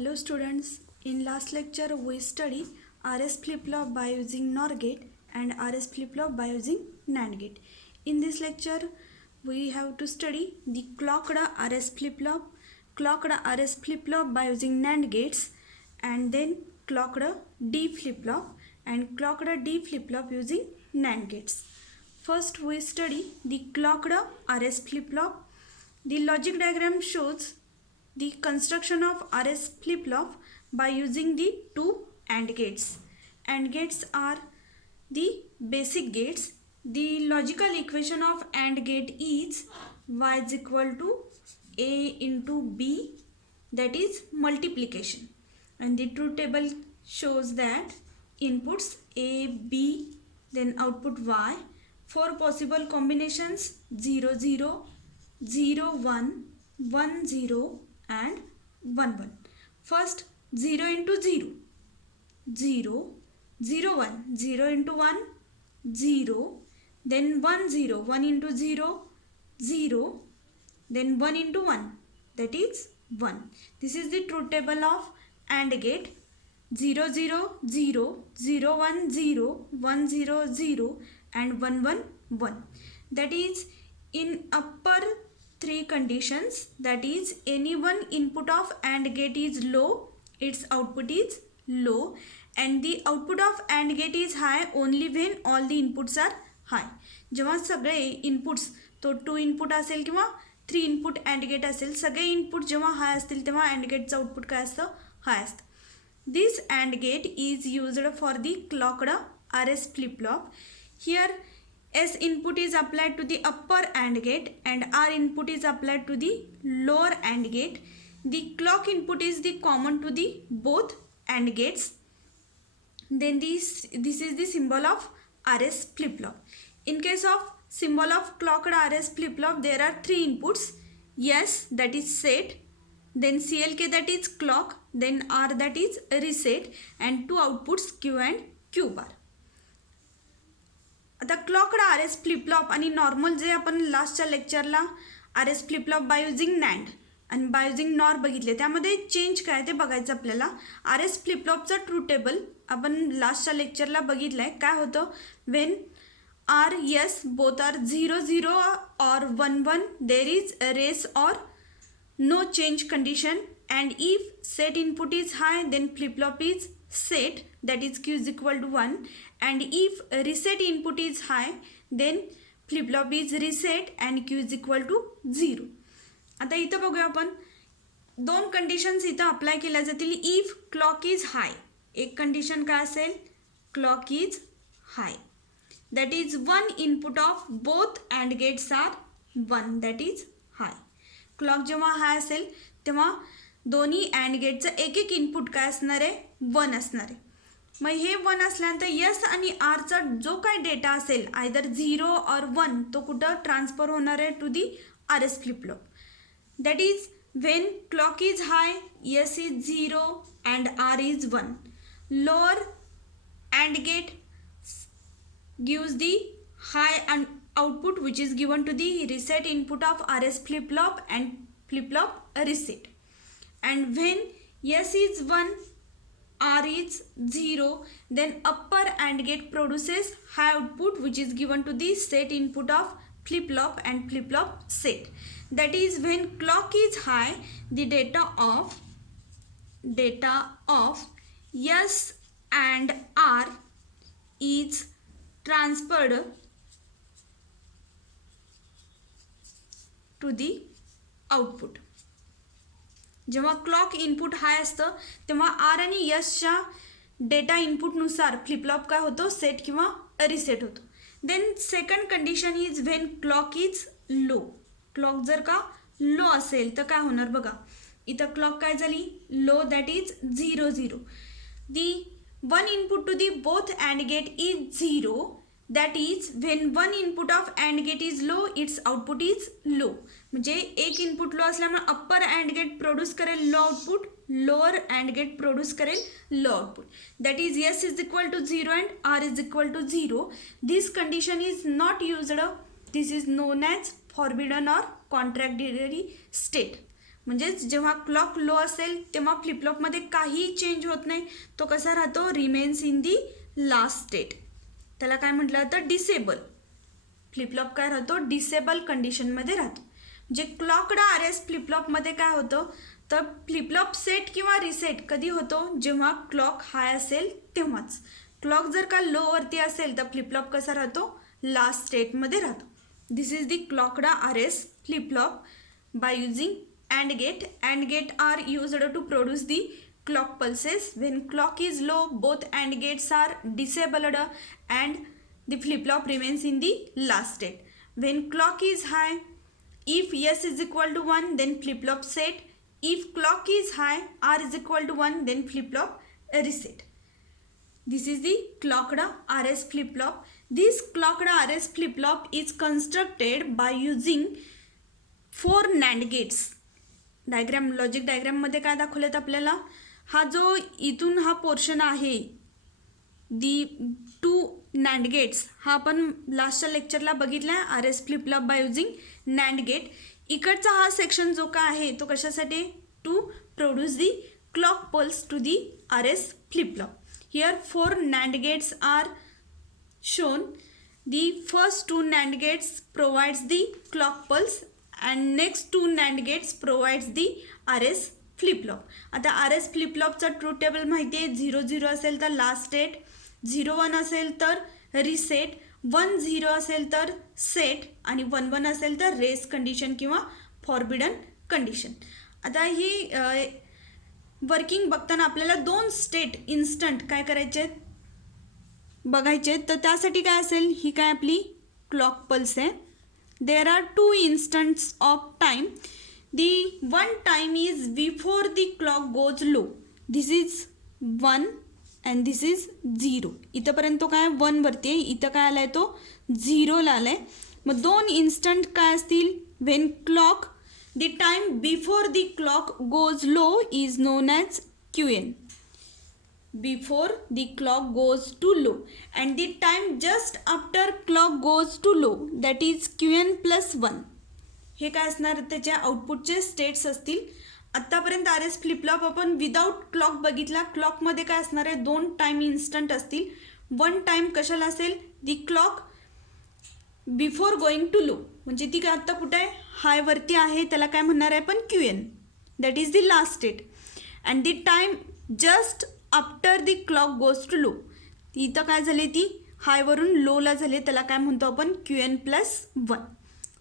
Hello students, in last lecture we study RS flip-flop by using NOR gate and RS flip-flop by using NAND gate. In this lecture we have to study the clocked RS flip-flop by using NAND gates, and then clocked D flip-flop and clocked D flip-flop using NAND gates. First we study the clocked RS flip-flop. The logic diagram shows the construction of RS flip-flop by using the two AND gates. AND gates are the basic gates. The logical equation of AND gate is y is equal to a into b, that is multiplication, and the truth table shows that inputs a, b, then output y. For possible combinations 0 0, 0 1, 1 0 and 1 1. First 0 into 0, 0, 0 1, 0 into 1, 0, then 1 0, 1 into 0, 0, then 1 into 1, that is 1. This is the truth table of AND gate. 0 0 0, 0 1 0, 1 0 0 and 1 1 1. That is in upper three conditions, that is any one input of AND gate is low, its output is low, and the output of AND gate is high only when all the inputs are high. जेव्हा सगळे inputs, तो 2 input असेल किंवा 3 input AND gate असेल, सगळे input जेव्हा हाय असतील तेव्हा AND गेटचं आउटपुट काय असतं, हाय असतं. This AND gate is used for the clocked RS flip-flop. Here S input is applied to the upper AND gate and R input is applied to the lower AND gate. The clock input is the common to the both AND gates. Then this is the symbol of RS flip-flop. In case of symbol of clocked RS flip-flop, there are 3 inputs. S, that is set, then CLK, that is clock, then R, that is reset, and 2 outputs Q and Q bar. आता clocked RS flip-flop आणि normal जे आपण लास्टच्या लेक्चरला RS flip flop by using NAND आणि by using nor बघितले, त्यामध्ये change काय ते बघायचं आपल्याला. RS फ्लिपफ्लॉपचा ट्रूथ टेबल आपण लास्टच्या लेक्चरला बघितलं आहे. काय होतं, when R S both are 0 0 or 1 1 there is race or no change condition, and if set input is high then flip flop is set, that is Q is equal to 1, and if reset input is high then flip flop is reset and Q is equal to 0. आता इथं बघूया आपण दोन conditions इथं apply केल्या जातील. If clock is हाय, एक condition काय असेल, clock is high, that is one input of both AND gates are 1, that is high. Clock जेव्हा हाय असेल तेव्हा दोन्ही AND गेटचं एक एक इनपुट काय असणार आहे, 1 असणार आहे. मग हे 1 असल्यानंतर यस आणि आरचा जो काय डेटा असेल आयदर 0 और 1, तो कुठं ट्रान्सफर होणार आहे, to the RS flip flop. That is when clock is high, S is 0 and R is 1. Lower AND gate gives the high and output which is given to the reset input of RS flip-flop and flip-flop reset. And when S is 1, R is 0, then upper AND gate produces high output which is given to the set input of flip-flop and flip-flop set. That is when clock is high, the data of S and R is transferred to the output. जेव्हा clock input high असतं तेव्हा R आणि यसच्या data इनपुटनुसार flip-flop काय होतो, set किंवा reset होतो. Then second condition is when clock is low. Clock जर का लो असेल तर काय होणार बघा, इथं क्लॉक काय झाली, low, that is 0 0. The one input to the both AND gate is 0, that is when one input of AND gate is low, its output is low. म्हणजे एक इनपुट लो असल्यामुळे अप्पर AND गेट प्रोड्यूस करेल low output, lower AND gate produce करेल low output. That is S is equal to 0 and R is equal to 0. This condition is not used. This is known as forbidden or contradictory state. म्हणजेच जेव्हा clock low असेल तेव्हा फ्लिपफ्लॉपमध्ये काहीही change होत नाही, तो कसा राहतो, remains in the last state. त्याला काय म्हटलं जातं, डिसेबल. फ्लिपफ्लॉप काय राहतो, डिसेबल कंडिशनमध्ये राहतो. म्हणजे क्लॉकड आर एस फ्लिपफ्लॉपमध्ये काय होतं, तर फ्लिपफ्लॉप सेट किंवा रिसेट कधी होतो, जेव्हा क्लॉक हाय असेल तेव्हाच. क्लॉक जर का लोवरती असेल तर फ्लिपफ्लॉप कसा राहतो, लास्ट स्टेटमध्ये राहतो. This is the clocked R S flip flop by using AND gate. AND gate are used to produce the clock pulses. When clock is low, both AND gates are disabled and the flip-flop remains in the last state. When clock is high, if S is equal to 1, then flip-flop set. If clock is high, R is equal to 1, then flip-flop reset. This is the clocked RS flip-flop. This clocked RS flip-flop is constructed by using 4 NAND gates. Diagram, logic डायग्रॅममध्ये काय दाखवलेत आपल्याला, हा जो इथून हा portion आहे, दी 2 NAND gates, हा आपण लास्टच्या लेक्चरला बघितला आहे, R S flip flop by using NAND gate. इकडचा हा सेक्शन जो का आहे तो कशासाठी, to produce the clock pulse to the R S flip flop. Here 4 NAND gates are shown. The first 2 NAND gates provides the clock pulse and next 2 NAND gates provides the RS flip-flop. आता RS flip-flopचा truth table माहिती आहे, 0 0 असेल तर last state, 0 1 असेल तर reset, 1 0 असेल तर set आणि 1 1 असेल तर रेस कंडिशन किंवा फॉरबिडन कंडिशन. आता ही वर्किंग बघताना आपल्याला 2 स्टेट इन्स्टंट काय करायचे बघायचे, तर त्यासाठी काय असेल, ही काय आपली क्लॉक पल्स आहे. There are 2 instants of time. The one time is before the clock goes low. This is 1 and this is 0. इथंपर्यंत तो काय 1 वरती आहे, इथं काय आलाय तो 0 ला आलाय. मग 2 इन्स्टंट काय असतील, when clock, the time before the clock goes low is known as QN. Before the clock goes to low, and the time just after clock goes to low, that is QN plus 1. हे काय असणार, त्याच्या आउटपुटचे states असतील. आत्तापर्यंत R S flip-flop आपण without clock बघितला. क्लॉकमध्ये काय असणार आहे, 2 टाईम इन्स्टंट असतील. 1 टाईम कशाला असेल, the clock before going to low, म्हणजे ती काय आत्ता कुठे आहे, हायवरती आहे, त्याला काय म्हणणार आहे आपण, QN, that is the last state. And the time just after the clock goes to low, इथं काय झाली, ती हायवरून लोला झाले, त्याला काय म्हणतो आपण, QN plus 1.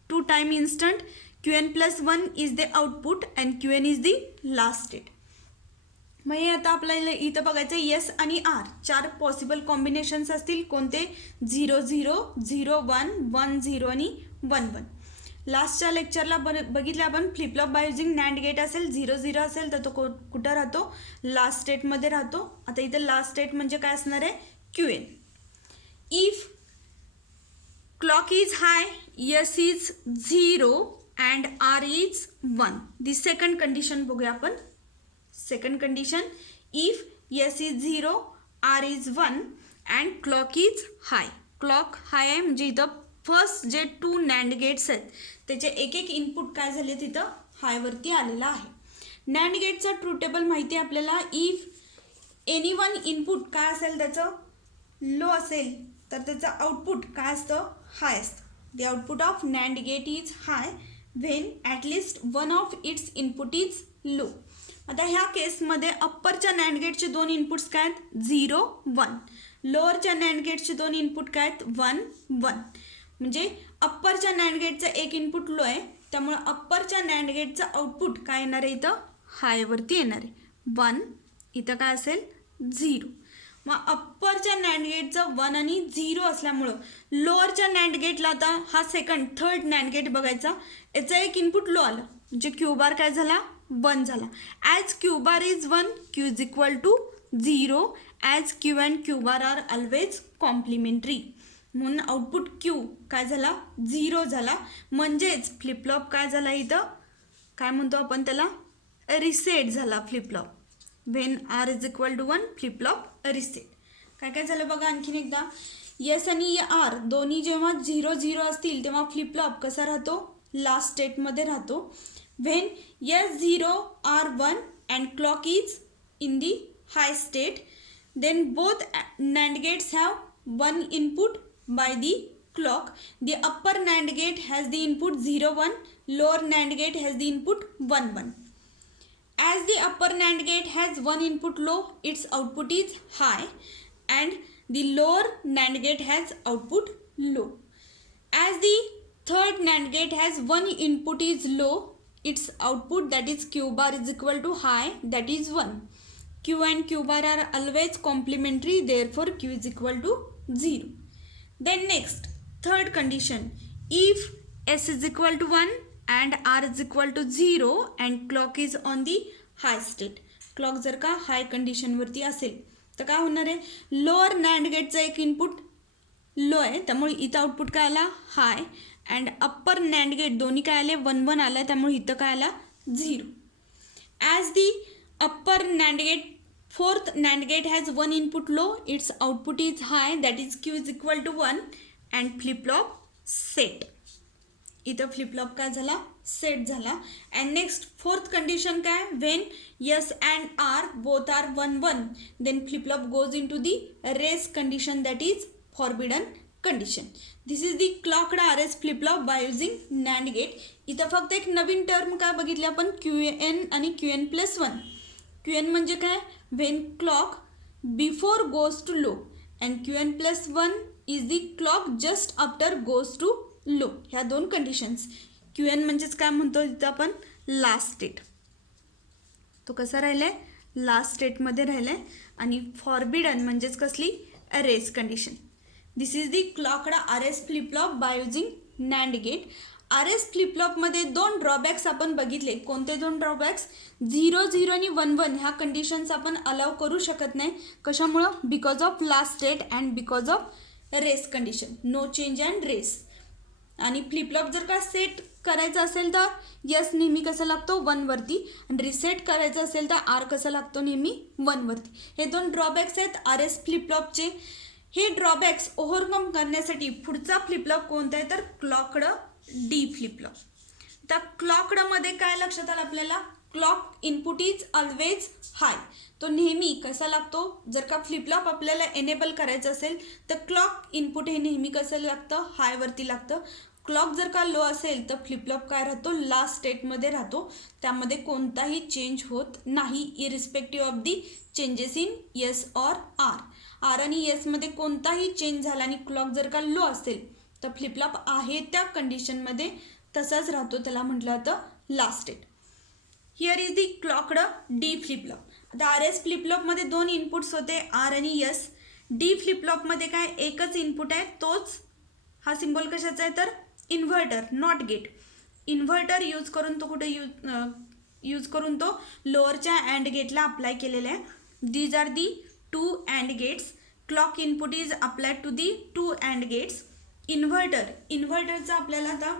2 time instant, QN plus 1 is the output and QN is the last state. मग हे आता आपल्याला इथं बघायचं, येस आणि आर 4 पॉसिबल कॉम्बिनेशन्स असतील. कोणते, 0 0 0 1 1 0 आणि 1 1. लास्टच्या लेक्चरला बघितलं आपण, flip flop by using NAND gate असेल, 0 0 असेल तर तो कुठं राहतो, लास्ट स्टेटमध्ये राहतो. आता इथं लास्ट स्टेट म्हणजे काय असणार आहे, QN. If clock is high, S is 0 and R is 1. The second condition बघूया आपण. Second condition, if S is 0, R is 1 and clock is high. Clock high आहे म्हणजे इथं फर्स्ट जे 2 नॅन्ड गेट्स आहेत त्याचे एक एक इनपुट काय झाले, तिथं हायवरती आलेला आहे. नॅन्ड गेटचा ट्रूथ टेबल माहिती आहे आपल्याला. इफ एनी वन इनपुट काय असेल त्याचं लो असेल तर त्याचं आउटपुट काय असतं, हाय असतं. The output of NAND gate is high when at least one of its input is low. आता ह्या केसमध्ये अप्परच्या नॅन्ड गेटचे 2 इनपुट्स काय आहेत, 0 1. लोअरच्या नॅन्ड गेटचे 2 इनपुट काय आहेत, 1 1. म्हणजे अप्परच्या नॅन्ड गेटचं एक इनपुट लो आहे, त्यामुळे अप्परच्या नॅन्ड गेटचं आउटपुट काय येणार आहे, इथं हायवरती येणार आहे, 1. इथं काय असेल, 0. मग अप्परच्या नॅन्ड गेटचं 1 आणि 0 असल्यामुळं लोअरच्या नॅन्ड गेटला आता हा थर्ड नॅन्ड गेट बघायचा, याचा एक इनपुट लो आलं म्हणजे क्यू बार काय झाला, 1 झाला. As Q bar is 1, Q is equal to 0, as Q and Q bar are always complementary. म्हणून आउटपुट क्यू काय झाला, 0 झाला. म्हणजेच फ्लिपफ्लॉप काय झाला, इथं काय म्हणतो आपण त्याला, रिसेट झाला flip flop. When R is equal to 1, flip flop reset. काय काय झालं बघा आणखीन एकदा. यस आणि आर दोन्ही जेव्हा 0 0 असतील तेव्हा फ्लिपफ्लॉप कसा राहतो, लास्ट स्टेटमध्ये राहतो. when S0 R1 and clock is in the high state, then both NAND gates have one input by the clock. The upper NAND gate has the input 0 1, lower NAND gate has the input 1 1. As the upper NAND gate has one input low, its output is high, and the lower NAND gate has output low. As the third NAND gate has one input is low, its output, that is Q bar, is equal to high, that is 1. Q and Q bar are always complementary, therefore Q is equal to 0. Then next, third condition, if S is equal to 1 and R is equal to 0 and clock is on the high state. Clock जर का हाय कंडिशनवरती असेल तर काय होणार आहे, lower NAND गेटचा एक input low आहे, त्यामुळे इथं आउटपुट काय आला हाय, अँड अप्पर नॅन्ड गेट दोन्ही काय आले 1 1 आला, त्यामुळे इथं काय आला 0. As the upper NAND gate fourth NAND gate has one input low, its output is high, that is Q is equal to 1 and flip flop set. इथं फ्लिपफ्लॉप काय झाला सेट झाला. अँड नेक्स्ट फोर्थ कंडिशन काय, when S and R both are 1 1, then flip flop goes into the race condition, that is forbidden condition. This is the clocked RS flip flop by using NAND gate. इथं फक्त एक नवीन term काय बघितली आपण, QN आणि QN+1. QN म्हणजे काय, when clock before goes to low, and QN+1 is the clock just after goes to low. ह्या दोन कंडिशन्स. QN म्हणजेच काय म्हणतो इथं आपण लास्ट स्टेट, तो कसा राहिलाय लास्ट स्टेटमध्ये राहिलाय. आणि फॉरबिडन म्हणजेच कसली race condition. This is the clocked RS flip flop by using NAND gate. RS फ्लिपफ्लॉपमध्ये दोन ड्रॉबॅक्स आपण बघितले. कोणते दोन ड्रॉबॅक्स, 0 0 आणि 1 1 ह्या कंडिशन्स आपण अलाव करू शकत नाही. कशामुळं, because of last state and because of race condition, no change and race. आणि फ्लिपफ्लॉप जर का सेट करायचं असेल तर यस नेहमी कसं लागतो 1 वरती, आणि रिसेट करायचं असेल तर आर कसं लागतो नेहमी 1 वरती. हे दोन ड्रॉबॅक्स आहेत RS फ्लिपफ्लॉपचे. हे ड्रॉबॅक्स ओव्हरकम करण्यासाठी पुढचा फ्लिपफ्लॉप कोणता आहे तर क्लॉक्ड D फ्लिपफ्लॉप. तर क्लॉकडमध्ये काय लक्षात आलं आपल्याला, क्लॉक इनपुट इज ऑलवेज हाय. तो नेहमी कसा लागतो, जर का फ्लिपफ्लॉप आपल्याला एनेबल करायचं असेल तर क्लॉक इनपुट हे नेहमी कसं लागतं हायवरती लागतं. क्लॉक जर का लो असेल तर फ्लिपफ्लॉप काय राहतो लास्ट स्टेटमध्ये राहतो, त्यामध्ये कोणताही चेंज होत नाही, irrespective of the changes in S or R. R आणि यसमध्ये कोणताही चेंज झाला आणि क्लॉक जर का लो असेल तर फ्लिपफ्लॉप आहे त्या कंडिशनमध्ये तसाच राहतो, त्याला म्हटलं जातं last state. Here is the clocked D flip-flop. आता RS फ्लिपफ्लॉपमध्ये दोन इनपुट्स होते आर आणि यस. D फ्लिपफ्लॉपमध्ये काय एकच इनपुट आहे, तोच हा सिम्बॉल कशाचा आहे तर inverter, not gate. Inverter use करून तो कुठे यूज करून तो लोअरच्या अँड गेटला अप्लाय केलेला आहे. These are the 2 and gates. Clock input is applied to the 2 and gates. इन्व्हर्टरचा आपल्याला आता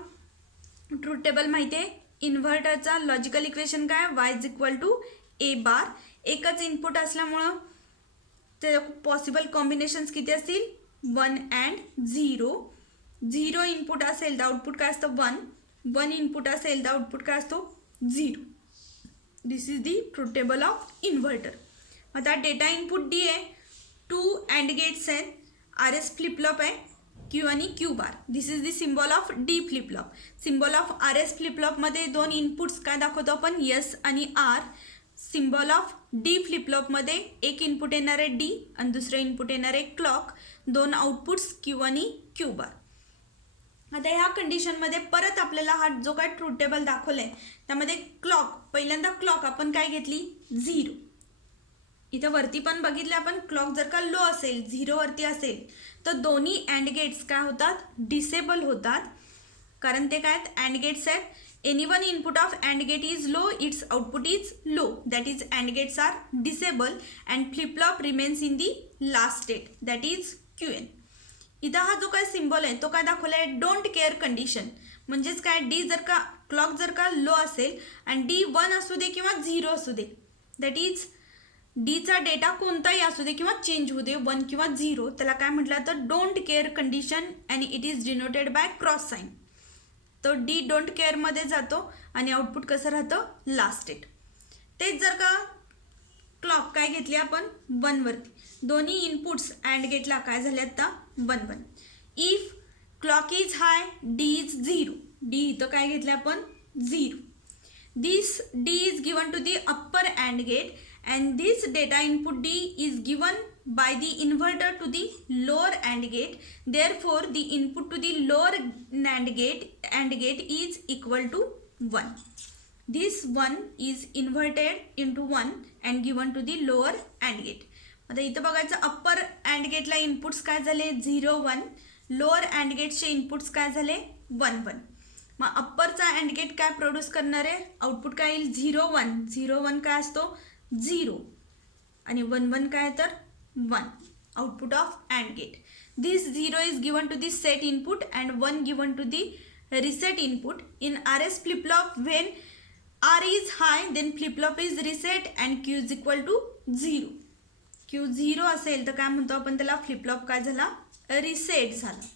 ट्रूथ टेबल माहिती आहे. इन्व्हर्टरचा लॉजिकल इक्वेशन काय, y is equal to A bar. एकच इनपुट असल्यामुळं ते पॉसिबल कॉम्बिनेशन्स किती असतील 1 अँड 0. 0 इनपुट असेल तर आउटपुट काय असतं 1. 1 इनपुट असेल तर आउटपुट काय असतो 0. This is the truth table of inverter. आता डेटा इनपुट D आहे, 2 अँड गेट्स आहेत, RS फ्लिपफ्लॉप आहे, Q आणि Q बार. This is the symbol of D flip flop. Symbol of RS फ्लिपफ्लॉपमध्ये दोन इनपुट्स काय दाखवतो आपण यस आणि आर. सिम्बॉल ऑफ D फ्लिपफ्लॉपमध्ये एक इनपुट येणार आहे D आणि दुसरं इनपुट येणार आहे क्लॉक. दोन आउटपुट्स Q आणि Q बार. आता ह्या कंडिशनमध्ये परत आपल्याला हा जो काय ट्रूथ टेबल दाखवलं आहे त्यामध्ये क्लॉक, पहिल्यांदा क्लॉक आपण काय घेतली 0. इथं वरती पण बघितलं आपण, क्लॉक जर का लो असेल 0 वरती असेल तर दोन्ही अँड गेट्स काय होतात डिसेबल होतात, कारण ते काय आहेत अँड गेट्स आहेत. Any one input of AND gate is low, its output is low, that is AND gates are disable and flip flop remains in the last state, that is QN. इथं हा जो काय सिम्बॉल आहे तो काय दाखवला आहे डोंट केअर कंडिशन. म्हणजेच काय, D जर का क्लॉक जर का लो असेल आणि D 1 असू दे किंवा 0 असू दे, दॅट इज Dचा डेटा कोणताही असू दे किंवा चेंज होऊ दे 1 किंवा 0, त्याला काय म्हटलं तर डोंट केअर कंडिशन आणि it is denoted by cross sign. तो डी डोंट केअरमध्ये जातो आणि आउटपुट कसं राहतं लास्ट स्टेट. तेच जर का क्लॉक काय घेतली आपण 1 वरती, दोन्ही इनपुट्स अँड गेटला काय झाले आता 1 1. If clock is high D is 0, D इथं काय घेतलं आपण 0. This D is given to the upper and gate and this data input D is given by the inverter to the lower AND gate. Therefore, the input to the lower AND gate is equal to 1. This 1 is inverted into 1 and given to the lower AND gate. आता इथं बघायचं upper AND gate ला inputs काय झाले 0 1, lower AND गेटचे inputs काय झाले 1 1. मग अप्परचा AND गेट काय प्रोड्यूस करणार आहे, आउटपुट काय येईल 0 1. 0 1 काय असतो 0 आणि 1 1 काय तर 1, output of AND gate. This 0 is given to the set input and 1 given to the reset input. In RS flip flop, when R is high then flip flop is reset and Q is equal to 0. Q 0 असेल तर काय म्हणतो आपण त्याला flip flop काय झाला reset झाला.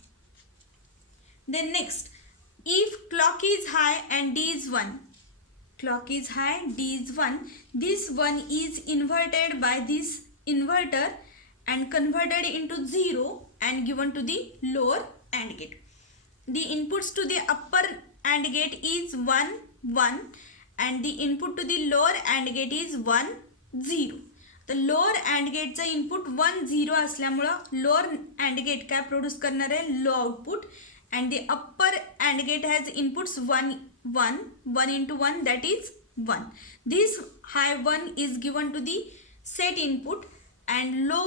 Then next, if clock is high and D is 1, clock is high D is 1, this 1 is inverted by this inverter and converted into 0 and given to the lower AND gate. The inputs to the upper AND gate is 1 1 and the input to the lower AND gate is 1 0. तर lower and गेटचं input 1 0 असल्यामुळं lower and gate काय produce करणार आहे low output and the upper AND gate has inputs 1 1 1 into 1 that is 1. This high 1 is given to the set input and low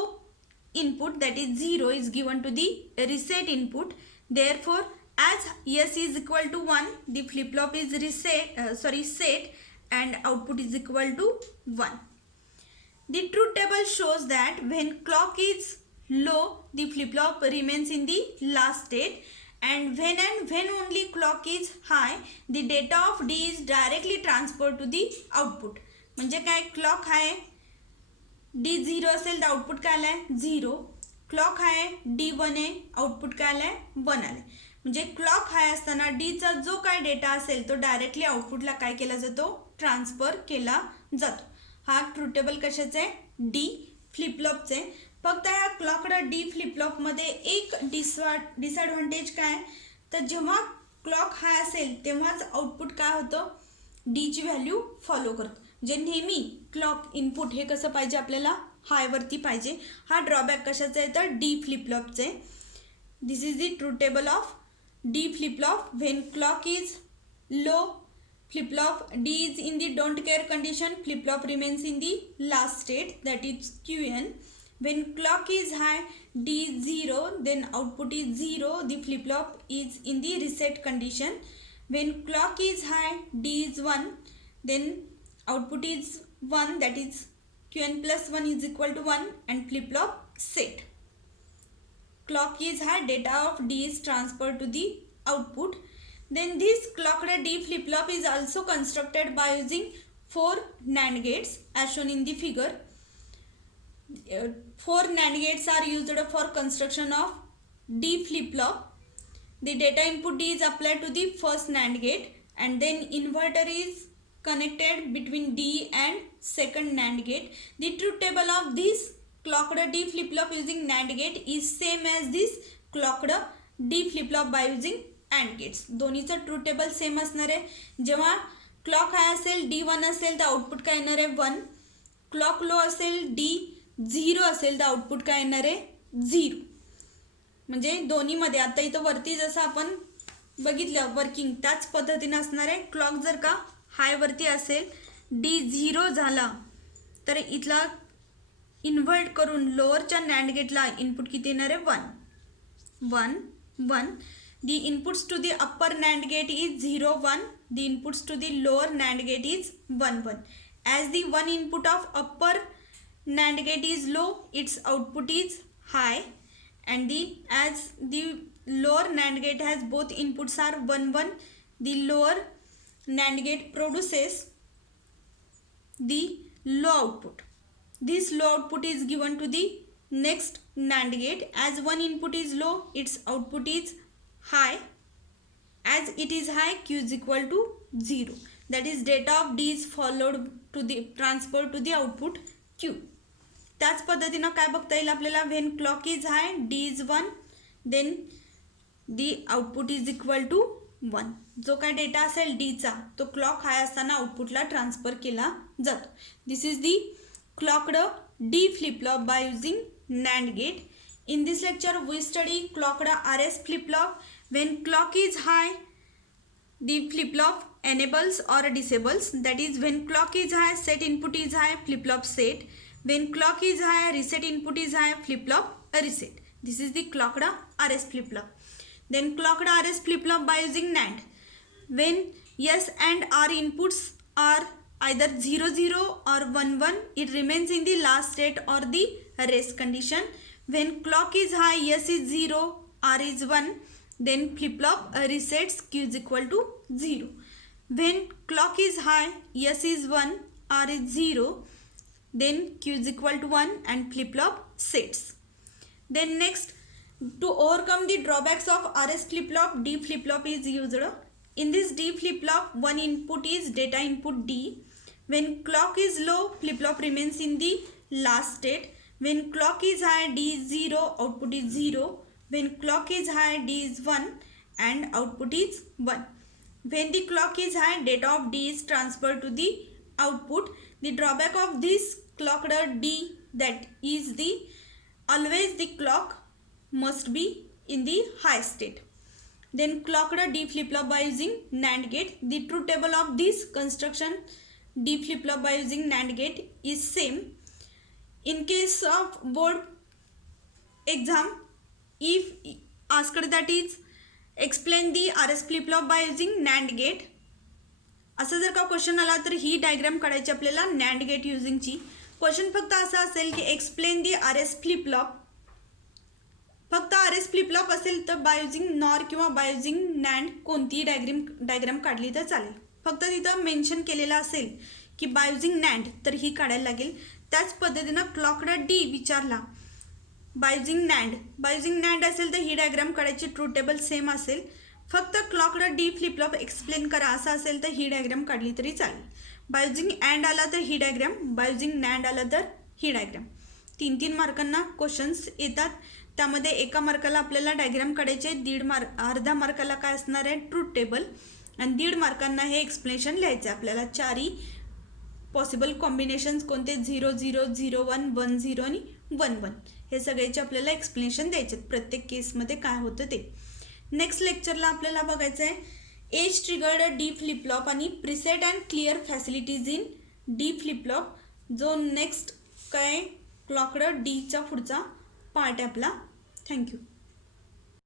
input that is 0 is given to the reset input. Therefore, as S is equal to 1, the flip flop is set and output is equal to 1. The truth table shows that when clock is low, the flip flop remains in the last state. And when only clock is high, the data of D is directly transferred to the output. म्हणजे काय clock आहे D 0 असेल तर output काय आलाय 0. Clock आहे D 1 आहे output काय आलाय 1 आलाय. म्हणजे क्लॉक हाय असताना D चा जो काय डेटा असेल तो डायरेक्टली आउटपुटला काय केला जातो ट्रान्सफर केला जातो. हा ट्रूथ टेबल कशाचा आहे D फ्लिप फ्लॉपचे. फक्त ह्या क्लॉकड डी फ्लिप फ्लॉपमध्ये एक डिसएडव्हान्टेज काय तर जेव्हा क्लॉक हाय असेल तेव्हाच आउटपुट काय होतं डीची व्हॅल्यू फॉलो करतो. जे नेहमी क्लॉक इनपुट हे कसं पाहिजे आपल्याला हायवरती पाहिजे. हा ड्रॉबॅक कशाचा आहे तर डी फ्लिप फ्लॉपचे. This is the truth table of D flip flop. When clock is low flip flop D is in the don't care condition, flip flop remains in the last state that is QN. When clock is high D is 0 then output is 0, the flip flop is in the reset condition. When clock is high D is 1 then output is 1 that is QN plus 1 is equal to 1 and flip flop set. Clock is high, data of D is transferred to the output. Then this clocked D flip flop is also constructed by using 4 NAND gates as shown in the figure. 4 NAND gates are used for construction of D flip flop. The data input D is applied to the first NAND gate and then inverter is connected between D and second NAND gate. The truth table of this clocked D flip flop using NAND gate is same as this clocked D flip flop by using AND gates. दोन्हीचं truth table same असणार आहे. जेव्हा clock हाय असेल D1 असेल तर output काय येणार आहे 1. क्लॉक लो असेल D 0 असेल तर आउटपुट काय येणार आहे 0. म्हणजे दोन्हीमध्ये आता इथं वरती जसं आपण बघितलं वर्किंग त्याच पद्धतीने असणार आहे. क्लॉक जर का हायवरती असेल D 0 झाला तर इथला इन्व्हर्ट करून लोअरच्या नॅन्ड गेटला इनपुट किती येणार आहे 1 1 1. The inputs to the upper NAND gate is 0 1. The inputs to the lower NAND gate is 1 1. As the one input of upper NAND gate is low, its output is high, and as the lower NAND gate has both inputs are 1 1, the lower NAND gate produces the low output. This low output is given to the next NAND gate. As one input is low, its output is high as it is high, Q is equal to 0. That is data of D is followed to the transfer to the output Q. त्याच पद्धतीनं काय बघता येईल आपल्याला, when clock is high D is 1, then the output is equal to 1. जो काय data असेल डीचा तो क्लॉक हाय असताना आउटपुटला ट्रान्सफर केला जातो. This is the clocked D flip-flop by using NAND gate. In this lecture we study clocked RS flip-flop. When clock is high, the flip-flop enables or disables. That is, when clock is high, set input is high, flip-flop set. When clock is high, reset input is high, flip-flop reset. This is the clocked RS flip-flop. Then clocked RS flip-flop by using NAND. When yes and R inputs are either 0 0 or 1 1, it remains in the last state or the rest condition. When clock is high, yes is 0, R is 1, then flip-flop resets, Q is equal to 0. When clock is high, yes is 1, R is 0, then Q is equal to 1 and flip-flop sets. Then next, to overcome the drawbacks of RS flip-flop, D flip-flop is used. In this D flip-flop, one input is data input D. When clock is low, flip-flop remains in the last state. When clock is high, D is 0, output is 0. When clock is high, D is 1 and output is 1. When the clock is high, data of D is transferred to the output. The drawback of this clocked D, that is the always the clock must be in the high state. Then clocked D flip-flop by using NAND gate. The truth table of this construction D flip-flop by using NAND gate is same. In case of board exam, if asked, that is, explain the RS flip-flop by using NAND gate, असं जर का question आला तर ही diagram काढायची आपल्याला NAND gate युजिंगची. Question फक्त असा असेल की एक्सप्लेन दी RS फ्लिप-फ्लॉप. फक्त RS फ्लिप-फ्लॉप असेल तर बाय युजिंग नॉर किंवा बाय युजिंग NAND कोणतीही डायग्राम काढली तर चालेल. फक्त तिथं मेन्शन केलेलं असेल की बाय युजिंग NAND तर ही काढायला लागेल. त्याच पद्धतीनं क्लॉक्ड D विचारला बाय युजिंग NANड असेल तर ही डायग्राम काढायची. ट्रूथ टेबल सेम असेल. फक्त क्लॉक्ड D फ्लिप-फ्लॉप एक्सप्लेन करा असं असेल तर ही डायग्राम काढली तरी चालेल. बाय युजिंग अँड आला तर ही डायग्राम, बाय युजिंग NANड आला तर ही डायग्राम. 3 मार्कांना क्वेश्चन्स येतात. त्यामध्ये एका मार्काला आपल्याला डायग्राम काढायचे, अर्धा मार्काला काय असणार आहे, ट्रूथ टेबल, आणि 1.5 मार्कांना हे एक्सप्लेनेशन लिहायचं आपल्याला. 4 पॉसिबल कॉम्बिनेशन्स कोणते, 0 0 0 1 1 0 आणि 1 1, हे सगळ्याचे आपल्याला एक्सप्लेनेशन द्यायचे प्रत्येक केसमध्ये काय होतं ते. नेक्स्ट लेक्चरला आपल्याला बघायचं आहे एज ट्रिगर्ड D फ्लिप-फ्लॉप आणि preset and clear facilities in D flip-flop, जो नेक्स्ट काय क्लॉक्ड Dचा पुढचा पार्ट आहे आपला. थँक्यू.